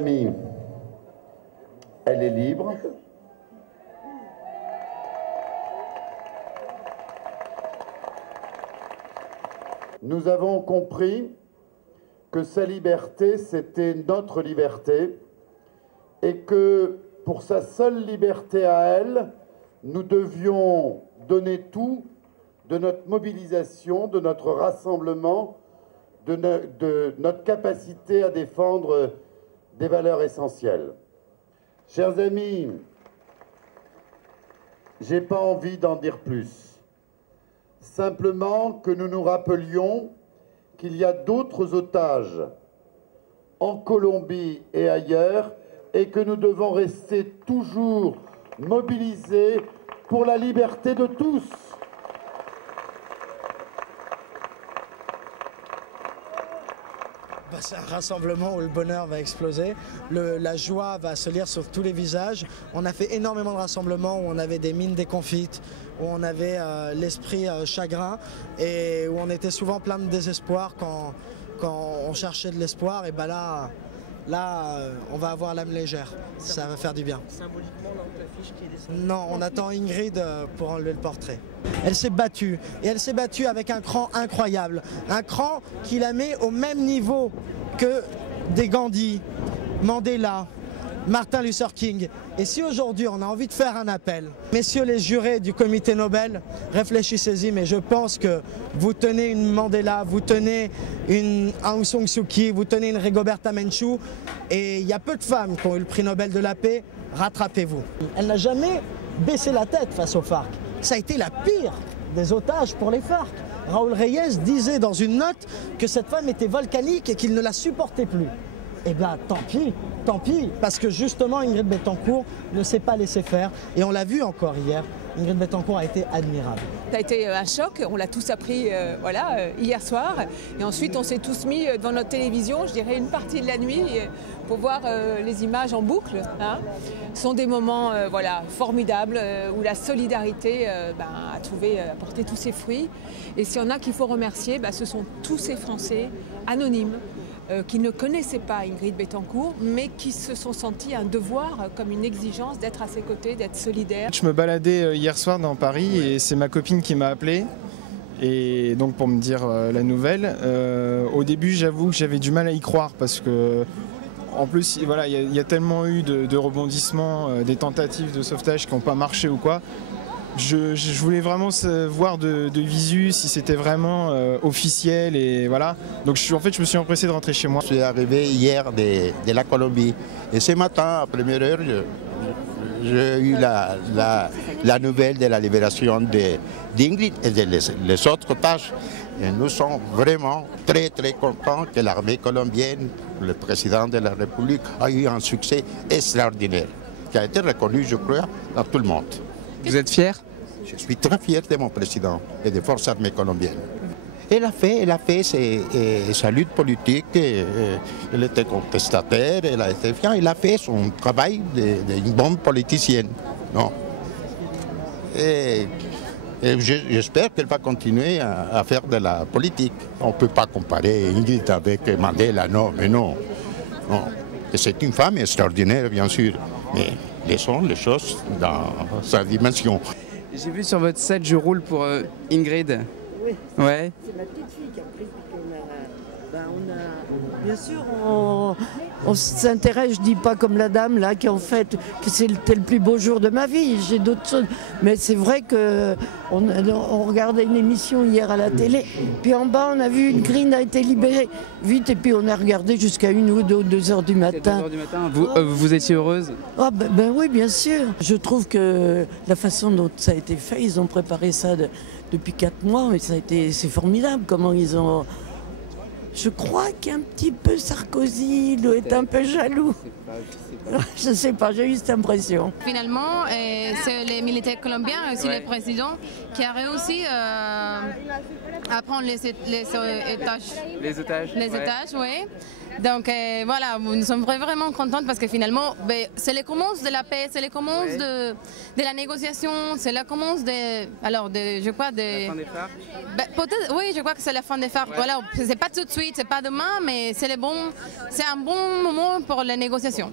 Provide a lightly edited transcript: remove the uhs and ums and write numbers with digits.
amis, elle est libre. Nous avons compris que sa liberté, c'était notre liberté, et que pour sa seule liberté à elle, nous devions donner tout de notre mobilisation, de notre rassemblement, de notre capacité à défendre des valeurs essentielles. Chers amis, j'ai pas envie d'en dire plus. Simplement que nous nous rappelions qu'il y a d'autres otages en Colombie et ailleurs et que nous devons rester toujours mobilisés pour la liberté de tous. C'est un rassemblement où le bonheur va exploser, la joie va se lire sur tous les visages. On a fait énormément de rassemblements où on avait des mines déconfites, où on avait l'esprit chagrin et où on était souvent plein de désespoir quand on cherchait de l'espoir. Et ben là, on va avoir l'âme légère, ça va faire du bien. Symboliquement, l'affiche qui est descendue. Non, on attend Ingrid pour enlever le portrait. Elle s'est battue, et elle s'est battue avec un cran incroyable. Un cran qui la met au même niveau que des Gandhi, Mandela, Martin Luther King. Et si aujourd'hui on a envie de faire un appel, messieurs les jurés du comité Nobel, réfléchissez-y, mais je pense que vous tenez une Mandela, vous tenez une Aung San Suu Kyi, vous tenez une Rigoberta Menchú, et il y a peu de femmes qui ont eu le prix Nobel de la paix, rattrapez-vous. Elle n'a jamais baissé la tête face aux FARC. Ça a été la pire des otages pour les FARC. Raúl Reyes disait dans une note que cette femme était volcanique et qu'il ne la supportait plus. Eh bien, tant pis, parce que justement Ingrid Betancourt ne s'est pas laissé faire. Et on l'a vu encore hier, Ingrid Betancourt a été admirable. Ça a été un choc, on l'a tous appris hier soir. Et ensuite, on s'est tous mis devant notre télévision, je dirais une partie de la nuit, pour voir les images en boucle. Ce sont des moments formidables où la solidarité a porté tous ses fruits. Et s'il y en a qu'il faut remercier, ce sont tous ces Français anonymes, qui ne connaissaient pas Ingrid Betancourt, mais qui se sont sentis un devoir, comme une exigence, d'être à ses côtés, d'être solidaires. Je me baladais hier soir dans Paris et c'est ma copine qui m'a appelé, et donc pour me dire la nouvelle. Au début, j'avoue que j'avais du mal à y croire parce que, en plus, voilà, il y a tellement eu de rebondissements, des tentatives de sauvetage qui n'ont pas marché ou quoi. Je voulais vraiment voir de visu si c'était vraiment officiel, et voilà. Donc je me suis empressé de rentrer chez moi. Je suis arrivé hier de la Colombie et ce matin à première heure j'ai eu la nouvelle de la libération d'Ingrid et les autres otages. Et nous sommes vraiment très contents que l'armée colombienne, le président de la République, a eu un succès extraordinaire qui a été reconnu, je crois, dans tout le monde. Vous êtes fier? Je suis très fier de mon président et des forces armées colombiennes. Elle a fait sa lutte politique, elle était contestataire, elle a été fière, elle a fait son travail d'une bonne politicienne. Non. Et j'espère qu'elle va continuer à faire de la politique. On ne peut pas comparer Ingrid avec Mandela, non, mais non. C'est une femme extraordinaire, bien sûr, mais laissons les choses dans sa dimension. J'ai vu sur votre set Je roule pour Ingrid. Oui, ouais. C'est ma petite fille qui a pris, bien sûr, on s'intéresse, je dis pas comme la dame là, qui en fait, que c'était le plus beau jour de ma vie, j'ai d'autres choses. Mais c'est vrai qu'on regardait une émission hier à la télé, puis en bas on a vu une Ingrid a été libérée vite, et puis on a regardé jusqu'à 1 ou 2 heures du matin. 2 heures du matin, vous étiez heureuse? Ben oui, bien sûr. Je trouve que la façon dont ça a été fait, ils ont préparé ça depuis 4 mois, mais c'est formidable comment ils ont... Je crois qu'un petit peu Sarkozy doit être un peu jaloux. Je ne sais pas, j'ai eu cette impression. Finalement, c'est les militaires colombiens et aussi le président qui a réussi à prendre les étages. Les otages. Les étages, oui. Donc voilà, nous sommes vraiment contentes parce que finalement, c'est le commence de la paix, c'est le commence de la négociation, c'est le commence je crois, La fin des phares. peut-être, oui, je crois que c'est la fin des phares. Ouais. Voilà, c'est pas tout de suite, c'est pas demain, mais c'est un bon moment pour les négociations.